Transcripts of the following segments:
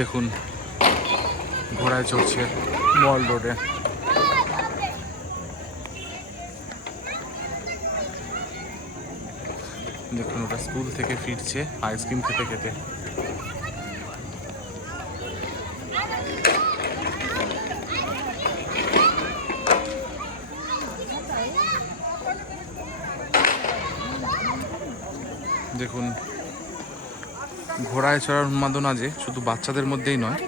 দেখুন ঘোড়ায় চড়ছে মল রোডে। দেখুন ওটা স্কুল থেকে ফিরছে আইসক্রিম খেতে খেতে। দেখুন ঘোড়ায় চড়ার উন্মাদনা যে শুধু বাচ্চাদের মধ্যেই নয়,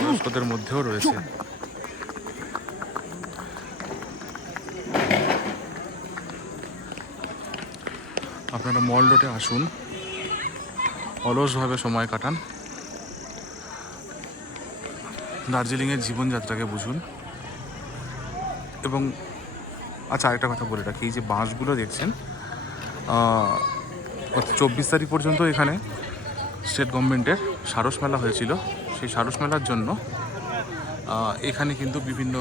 বয়স্কদের মধ্যেও রয়েছে। আপনারা মল রোডে আসুন, অলসভাবে সময় কাটান, দার্জিলিংয়ের জীবনযাত্রাকে বুঝুন। এবং আচ্ছা আরেকটা কথা বলে রাখি, এই যে বাঁশগুলো দেখছেন 24 তারিখ পর্যন্ত এখানে স্টেট গভর্নমেন্টের সারস মেলা হয়েছিল। সেই সারস মেলার জন্য এখানে কিন্তু বিভিন্ন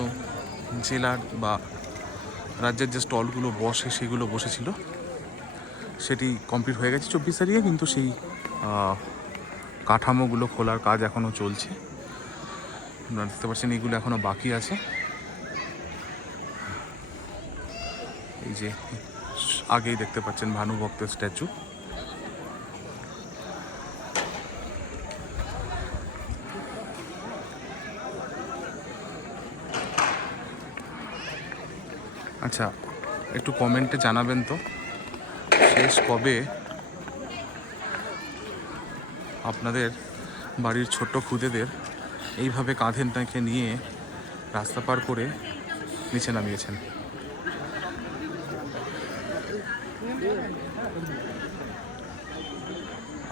জেলার বা রাজ্যের যে স্টলগুলো বসে সেগুলো বসেছিল, সেটি কমপ্লিট হয়ে গেছে 24 তারিখে। কিন্তু সেই কাঠামোগুলো খোলার কাজ এখনও চলছে। আপনারা দেখতে পাচ্ছেন এইগুলো এখনও বাকি আছে। এই যে আগেই দেখতে পাচ্ছেন ভানুভক্তের স্ট্যাচু। আচ্ছা একটু কমেন্টে জানাবেন তো শেষ কবে আপনাদের বাড়ির ছোট্ট খুদেদের এইভাবে কাঁধে নাকে নিয়ে রাস্তা পার করে নিচে নামিয়েছেন।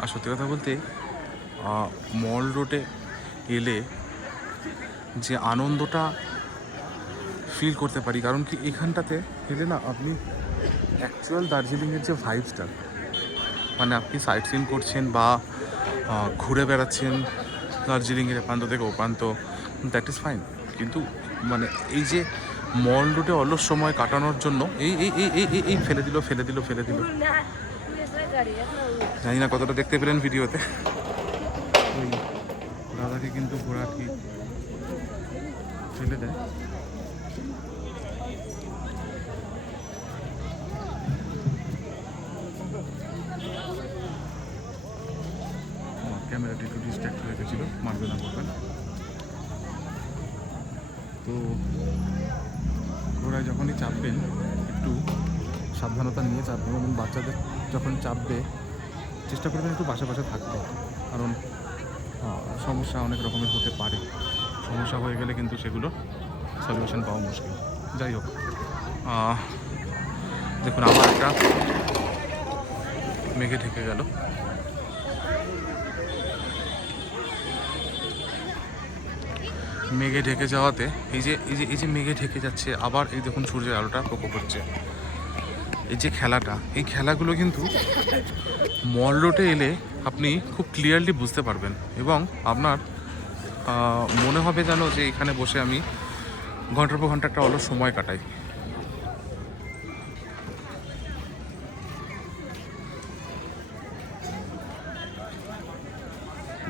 আর সত্যি কথা বলতে মল রোডে এলে যে আনন্দটা ফিল করতে পারি, কারণ কি এখানটাতে এলে না আপনি অ্যাকচুয়াল দার্জিলিংয়ের যে ভাইবসটা, মানে আপনি সাইট সিন করছেন বা ঘুরে বেড়াচ্ছেন দার্জিলিংয়ের প্রান্ত থেকে ও প্রান্ত, দ্যাট ইজ ফাইন। কিন্তু মানে এই যে মল রোডে অলস সময় কাটানোর জন্য এই এই এই এই এই এই ফেলে দিল, জানি না কতটা দেখতে পেলেন ভিডিওতে। ওই দাদাকে কিন্তু ঘোড়া ঠিক ফেলে দেয়। ক্যামেরাটি একটু ডিস্ট্র্যাক্ট হয়ে গেছিলো, মারবে না বলবেন। তো ঘোড়ায় যখনই চাপবেন একটু সাবধানতা নিয়ে চাপবেন, এবং বাচ্চাদের যখন চাপবে চেষ্টা করবেন একটু পাশে থাকতে, কারণ সমস্যা অনেক রকমের হতে পারে। সমস্যা হয়ে গেলে কিন্তু সেগুলো সলিউশন পাওয়া মুশকিল। যাই হোক, দেখুন আবার একটা মেঘে ঢেকে গেল। মেঘে ঢেকে যাওয়াতে এই যে মেঘে ঢেকে যাচ্ছে, আবার এই দেখুন সূর্যের আলোটা প্রকোপ হচ্ছে। এই যে খেলাটা, এই খেলাগুলো কিন্তু মল রোডে এলে আপনি খুব ক্লিয়ারলি বুঝতে পারবেন, এবং আপনার মনে হবে যেন যে এখানে বসে আমি ঘন্টার পর ঘন্টা একটা অলস সময় কাটাই।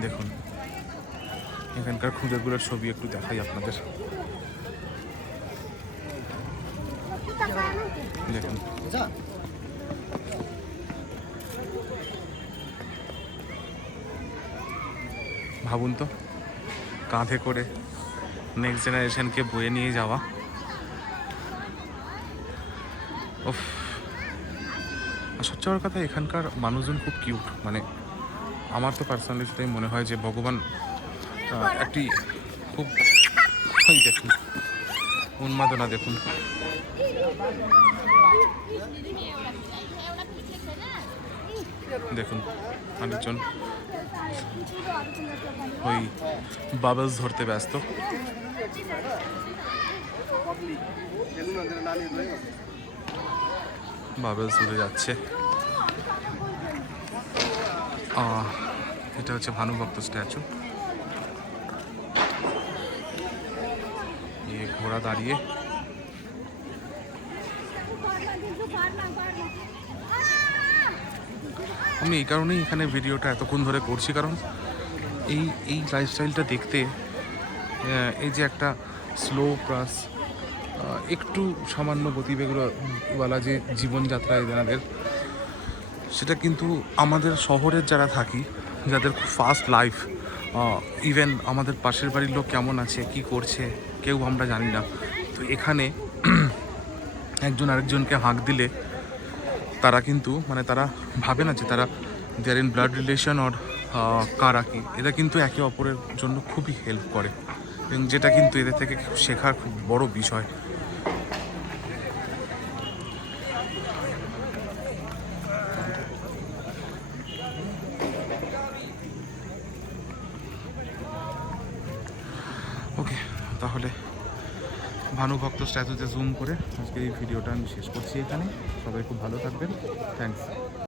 দেখুন এখানকার খুদেগুলোর ছবি একটু দেখাই আপনাদের। দেখুন ভাবুন তো, কাঁধে করে নেক্সট জেনারেশনকে বয়ে নিয়ে যাওয়া। উফ, সত্যি কথা এখানকার মানুষজন খুব কিউট। মানে আমার তো পার্সোনালি সেটাই মনে হয় যে ভগবান একটি খুব, দেখুন উন্মাদনা দেখুন। দেখুন মানুষজন ওই বাবলস ধরতে ব্যস্ত। বাবলস উড়ে যাচ্ছে। এটা হচ্ছে ভানুভক্ত স্ট্যাচু। ঘোড়া দাঁড়িয়ে। আমি এই কারণেই এখানে ভিডিওটা এতক্ষণ ধরে করছি, কারণ এই এই লাইফস্টাইলটা দেখতে এই যে একটা স্লো প্লাস একটু সামান্য গতিবেগওয়ালা যে জীবনযাত্রা এনাদের, সেটা কিন্তু আমাদের শহরের যারা থাকি, যাদের খুব ফাস্ট লাইফ, ইভেন আমাদের পাশের বাড়ির লোক কেমন আছে কি করছে কেউ আমরা জানি না। তো এখানে একজন আরেকজনকে হাঁক দিলে তারা কিন্তু মানে তারা ভাবে না যে তারা they're in blood relation or কারা কি, এরা কিন্তু একে অপরের জন্য খুবই হেল্প করে, এবং যেটা কিন্তু এদের থেকে শেখার খুব বড় বিষয়। ওকে, তাহলে ভানুভক্ত স্ট্যাচুতে জুম করে আজকের এই ভিডিওটা আমি শেষ করছি এখানে। সবাই খুব ভালো থাকবেন, থ্যাংকস।